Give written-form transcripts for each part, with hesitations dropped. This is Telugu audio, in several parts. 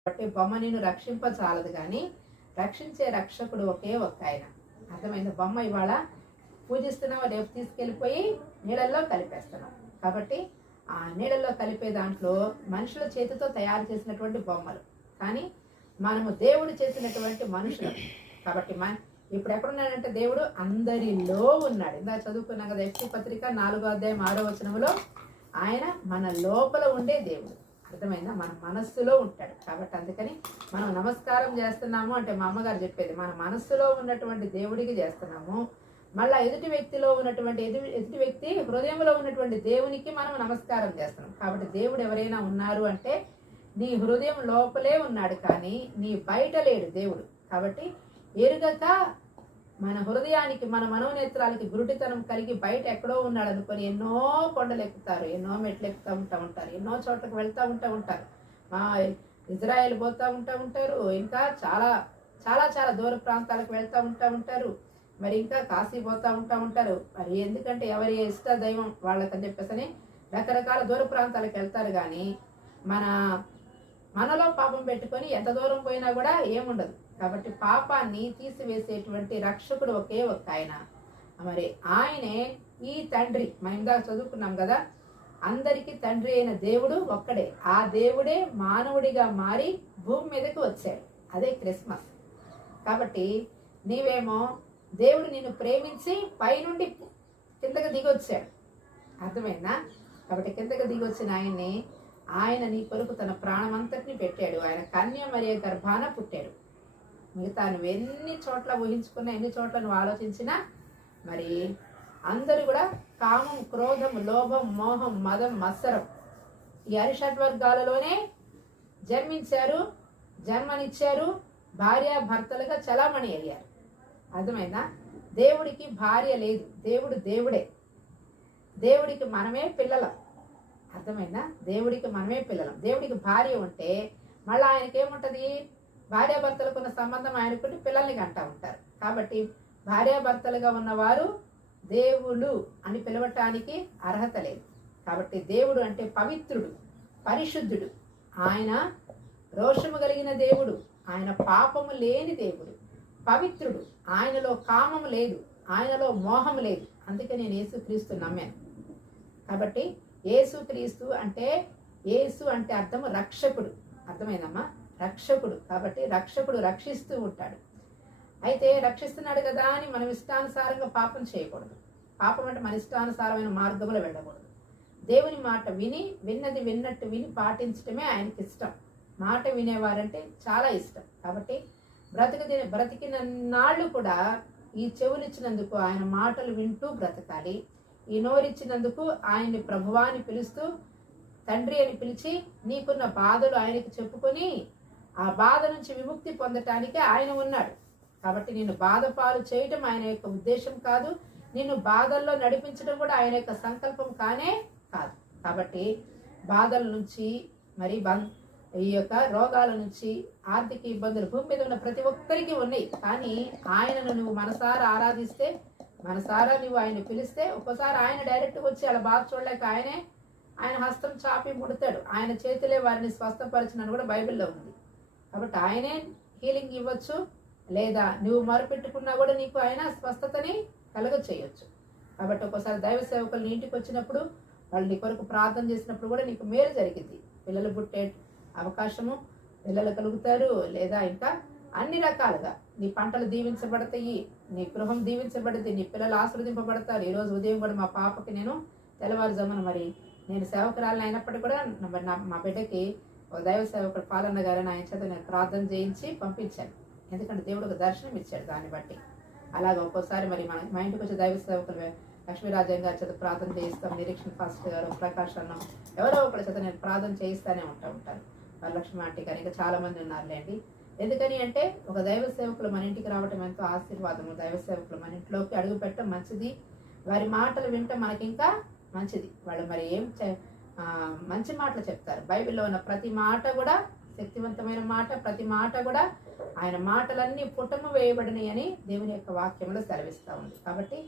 కాబట్టి బొమ్మ నిన్ను రక్షింపచాలదు కానీ రక్షించే రక్షకుడు ఒకే ఒక్క ఆయన. అర్థమైంది? బొమ్మ ఇవాళ పూజిస్తున్నావు, రేపు తీసుకెళ్ళిపోయి నీళ్ళల్లో కలిపేస్తున్నావు. కాబట్టి ఆ నీళ్ళల్లో కలిపే దాంట్లో మనుషుల చేతితో తయారు చేసినటువంటి బొమ్మలు, కానీ మనము దేవుడు చేసినటువంటి మనుషులు. కాబట్టి ఇప్పుడు ఎక్కడున్నాడంటే దేవుడు అందరిలో ఉన్నాడు. ఇందాక చదువుకున్నాం కదా, ఎఫ్సీ పత్రిక 4వ అధ్యాయం 6వ వచనంలో ఆయన మన లోపల ఉండే దేవుడు. అర్థమైందా? మన మనస్సులో ఉంటాడు. కాబట్టి అందుకని మనం నమస్కారం చేస్తున్నాము అంటే, మా అమ్మగారు చెప్పేది, మన మనస్సులో ఉన్నటువంటి దేవుడికి చేస్తున్నాము. మళ్ళా ఎదుటి వ్యక్తిలో ఉన్నటువంటి ఎదుటి వ్యక్తి హృదయంలో ఉన్నటువంటి దేవునికి మనం నమస్కారం చేస్తున్నాం. కాబట్టి దేవుడు ఎవరైనా ఉన్నారు అంటే నీ హృదయం లోపలే ఉన్నాడు, కానీ నీ బయట లేడు దేవుడు. కాబట్టి ఎరుగక మన హృదయానికి, మన మనోనేత్రాలకి గురుటితనం కలిగి బయట ఎక్కడో ఉన్నాడు అనుకొని ఎన్నో కొండలు ఎక్కుతారు, ఎన్నో మెట్లు ఎక్కుతూ ఉంటారు, ఎన్నో చోట్లకు వెళ్తూ ఉంటారు. మా ఇజ్రాయెల్ పోతూ ఉంటారు, ఇంకా చాలా చాలా చాలా దూర ప్రాంతాలకు వెళ్తూ ఉంటారు, మరి ఇంకా కాశీ పోతూ ఉంటారు. మరి ఎందుకంటే ఎవరి ఇష్ట దైవం వాళ్ళకని చెప్పేసి రకరకాల దూర ప్రాంతాలకు వెళ్తారు. కానీ మనలో పాపం పెట్టుకొని ఎంత దూరం పోయినా కూడా ఏముండదు. కాబట్టి పాపాన్ని తీసివేసేటువంటి రక్షకుడు ఒకే ఒక్క ఆయన. మరి ఆయనే ఈ తండ్రి. మనం ఇందాక చదువుకున్నాం కదా, అందరికీ తండ్రి అయిన దేవుడు ఒక్కడే. ఆ దేవుడే మానవుడిగా మారి భూమి మీదకి వచ్చాడు. అదే క్రిస్మస్. కాబట్టి నీవేమో దేవుడు నిన్ను ప్రేమించి పైనుండి కిందకి దిగొచ్చాడు. అర్థమైందా? కాబట్టి కిందకి దిగొచ్చిన ఆయన నీ కొరకు తన ప్రాణమంతటిని పెట్టాడు. ఆయన కన్య మరియ గర్భాన పుట్టాడు. మిగతా నువ్వు ఎన్ని చోట్ల ఊహించుకున్నా, ఎన్ని చోట్ల నువ్వు ఆలోచించినా, మరి అందరూ కూడా కామం, క్రోధం, లోభం, మోహం, మదం, మత్సరం ఈ అరిషడ్వర్గాలలోనే జన్మించారు, జన్మనిచ్చారు, భార్యాభర్తలుగా చలామణి అయ్యారు. అర్థమైందా? దేవుడికి భార్య లేదు, దేవుడు దేవుడే. దేవుడికి మనమే పిల్లలం. అర్థమైందా? దేవుడికి మనమే పిల్లలం. దేవుడికి భార్య ఉంటే మళ్ళీ ఆయనకి ఏముంటుంది? భార్యాభర్తలకున్న సంబంధం ఆయనకుంటే పిల్లల్ని కంటా ఉంటారు. కాబట్టి భార్యాభర్తలుగా ఉన్నవారు దేవుడు అని పిలవటానికి అర్హత లేదు. కాబట్టి దేవుడు అంటే పవిత్రుడు, పరిశుద్ధుడు. ఆయన రోషము కలిగిన దేవుడు, ఆయన పాపము లేని దేవుడు, పవిత్రుడు. ఆయనలో కామము లేదు, ఆయనలో మోహము లేదు. అందుకే నేను యేసుక్రీస్తు నమ్మాను. కాబట్టి యేసుక్రీస్తు అంటే, యేసు అంటే అర్థము రక్షకుడు. అర్థమైందమ్మా? రక్షకుడు. కాబట్టి రక్షకుడు రక్షిస్తూ ఉంటాడు. అయితే రక్షిస్తున్నాడు కదా అని మనం ఇష్టానుసారంగా పాపం చేయకూడదు. పాపం అంటే మన ఇష్టానుసారమైన మార్గంలో వెళ్ళకూడదు. దేవుని మాట విన్నది విన్నట్టు విని పాటించడమే ఆయనకి ఇష్టం. మాట వినేవారంటే చాలా ఇష్టం. కాబట్టి బ్రతికిన నాళ్ళు కూడా ఈ చెవులిచ్చినందుకు ఆయన మాటలు వింటూ బ్రతకాలి. ఈ నోరిచ్చినందుకు ఆయన్ని ప్రభువాని పిలుస్తూ, తండ్రి అని పిలిచి నీకున్న బాధలు ఆయనకు చెప్పుకొని ఆ బాధ నుంచి విముక్తి పొందటానికి ఆయన ఉన్నాడు. కాబట్టి నిన్ను బాధపాలు చేయటం ఆయన యొక్క ఉద్దేశం కాదు, నిన్ను బాధల్లో నడిపించడం కూడా ఆయన యొక్క సంకల్పం కానే కాదు. కాబట్టి బాధల నుంచి, మరి ఈ యొక్క రోగాల నుంచి, ఆర్థిక ఇబ్బందులు భూమి మీద ఉన్న ప్రతి ఒక్కరికి ఉన్నాయి. కానీ ఆయనను నువ్వు మనసారా ఆరాధిస్తే, మనసారా నువ్వు ఆయన పిలిస్తే, ఒక్కోసారి ఆయన డైరెక్ట్గా వచ్చి అలా బాధ చూడలేక ఆయన హస్తం చాపి ముడతాడు. ఆయన చేతిలే వారిని స్వస్థపరిచినని కూడా బైబిల్లో ఉంది. కాబట్టి ఆయనే హీలింగ్ ఇవ్వచ్చు, లేదా నువ్వు మొరపెట్టుకున్నా కూడా నీకు ఆయన స్వస్థతని కలుగ చేయొచ్చు. కాబట్టి ఒక్కోసారి దైవ సేవకులు నీ ఇంటికి వచ్చినప్పుడు, వాళ్ళు నీ కొరకు ప్రార్థన చేసినప్పుడు కూడా నీకు మేలు జరిగింది. పిల్లలు పుట్టే అవకాశము పిల్లలు కలుగుతారు, లేదా ఇంకా అన్ని రకాలుగా నీ పంటలు దీవించబడతాయి, నీ గృహం దీవించబడుతుంది, నీ పిల్లలు ఆశీర్వదింపబడతారు. ఈరోజు ఉదయం కూడా మా పాపకి నేను తెల్లవారుజామున, మరి నేను సేవకురాలను అయినప్పటికీ కూడా మా బిడ్డకి ఒక దైవ సేవకుడు పాలన్న గారని ఆయన చేత నేను ప్రార్థన చేయించి పంపించాను. ఎందుకంటే దేవుడు ఒక దర్శనం ఇచ్చాడు. దాన్ని బట్టి అలాగే ఒక్కోసారి మరి మా ఇంటికి వచ్చే దైవ సేవకులు లక్ష్మీరాజ్యం గారి చేత ప్రార్థన చేయిస్తాం, నిరీక్షణ ఫాస్టర్ గారు, ప్రకాష్ అన్న, ఎవరో ఒకరి చేత నేను ప్రార్థన చేయిస్తానే ఉంటాను. వరలక్ష్మి ఆంటీ కానీ ఇంకా చాలా మంది ఉన్నారులేండి. ఎందుకని అంటే ఒక దైవ సేవకులు మన ఇంటికి రావటం ఎంతో ఆశీర్వాదము. దైవ సేవకులు మన ఇంట్లోకి అడుగు పెట్టడం మంచిది. వారి మాటలు వింటే మనకి ఇంకా మంచిది. వాళ్ళు మరి మంచి మాటలు చెప్తారు. బైబిల్లో ఉన్న ప్రతి మాట కూడా శక్తివంతమైన మాట, ప్రతి మాట కూడా ఆయన మాటలన్నీ పుటము వేయబడినాయి అని దేవుని యొక్క వాక్యంలో సెలవిస్తూ ఉంది. కాబట్టి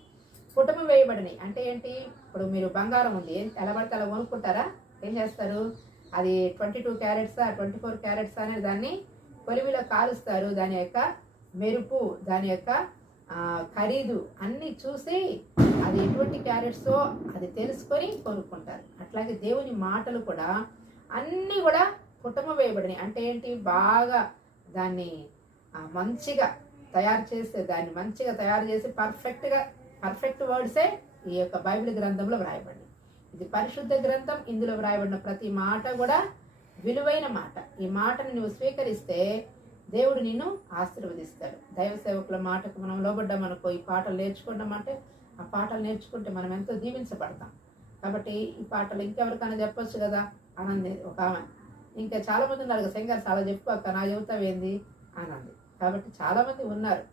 పుటము వేయబడినాయి అంటే ఏంటి? ఇప్పుడు మీరు బంగారం ఉంది, ఎలా పడితే అలా కొనుక్కుంటారా? ఏం చేస్తారు? అది 22 క్యారెట్సా 24 క్యారెట్సా అనేది దాన్ని కొలిమిలో కాలుస్తారు. దాని యొక్క మెరుపు, దాని యొక్క ఖరీదు అన్నీ చూసి అది ఎటువంటి క్యారెట్సో అది తెలుసుకొని కొనుక్కుంటారు. అట్లాగే దేవుని మాటలు కూడా అన్నీ కూడా పుటమ వేయబడినాయి. అంటే ఏంటి, బాగా దాన్ని మంచిగా తయారు చేస్తే, దాన్ని మంచిగా తయారు చేసి పర్ఫెక్ట్ వర్డ్సే ఈ యొక్క బైబిల్ గ్రంథంలో వ్రాయబడింది. ఇది పరిశుద్ధ గ్రంథం. ఇందులో వ్రాయబడిన ప్రతి మాట కూడా విలువైన మాట. ఈ మాటను నువ్వు స్వీకరిస్తే దేవుడు నిన్ను ఆశీర్వదిస్తాడు. దైవ సేవకుల మాటకు మనం లోబడ్డామనుకో, ఈ పాటలు నేర్చుకుంటామంటే, ఆ పాటలు నేర్చుకుంటే మనం ఎంతో దీవించబడతాం. కాబట్టి ఈ పాటలు ఇంకెవరికైనా చెప్పొచ్చు కదా అనంది ఒక ఆమె. ఇంకా చాలామంది ఉన్నారు కదా, సింగర్స్ అలా చెప్పుకోక నా చెబుతావేంది అనంది. కాబట్టి చాలామంది ఉన్నారు.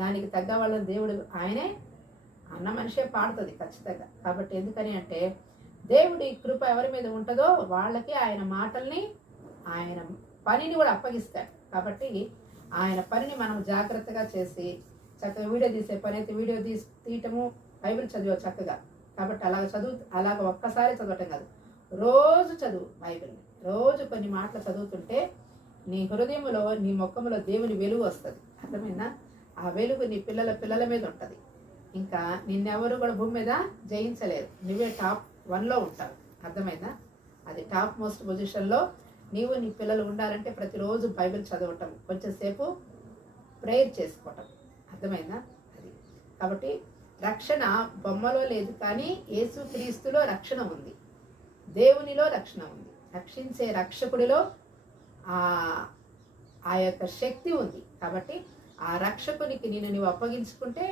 దానికి తగ్గ వాళ్ళని దేవుడు ఆయనే అన్న మనిషే పాడుతుంది ఖచ్చితంగా. కాబట్టి ఎందుకని అంటే, దేవుడి కృప ఎవరి మీద ఉంటుందో వాళ్ళకి ఆయన మాటల్ని, ఆయన పనిని కూడా అప్పగిస్తాడు. కాబట్టి ఆయన పనిని మనం జాగ్రత్తగా చేసి, చక్కగా వీడియో తీసే పని అయితే వీడియో తీయటము, బైబిల్ చదివే చక్కగా. కాబట్టి అలాగ ఒక్కసారి చదవటం కాదు, రోజు చదువు బైబిల్ని. రోజు కొన్ని మాటలు చదువుతుంటే నీ హృదయంలో, నీ ముఖంలో దేవుని వెలుగు వస్తుంది. అర్థమైందా? ఆ వెలుగు నీ పిల్లల మీద ఉంటుంది. ఇంకా నిన్నెవరు కూడా భూమి మీద జయించలేరు. నువ్వే టాప్ 1లో ఉంటావు. అర్థమైందా? అది టాప్ మోస్ట్ పొజిషన్లో నీవు నీ పిల్లలు ఉండాలంటే ప్రతిరోజు బైబిల్ చదవటం, కొంచెంసేపు ప్రేయర్ చేసుకోవటం. అర్థమైందా? అది కాబట్టి రక్షణ బొమ్మలో లేదు, కానీ యేసుక్రీస్తులో రక్షణ ఉంది, దేవునిలో రక్షణ ఉంది, రక్షించే రక్షకుడిలో ఆ యొక్క శక్తి ఉంది. కాబట్టి ఆ రక్షకునికి నీవు అప్పగించుకుంటే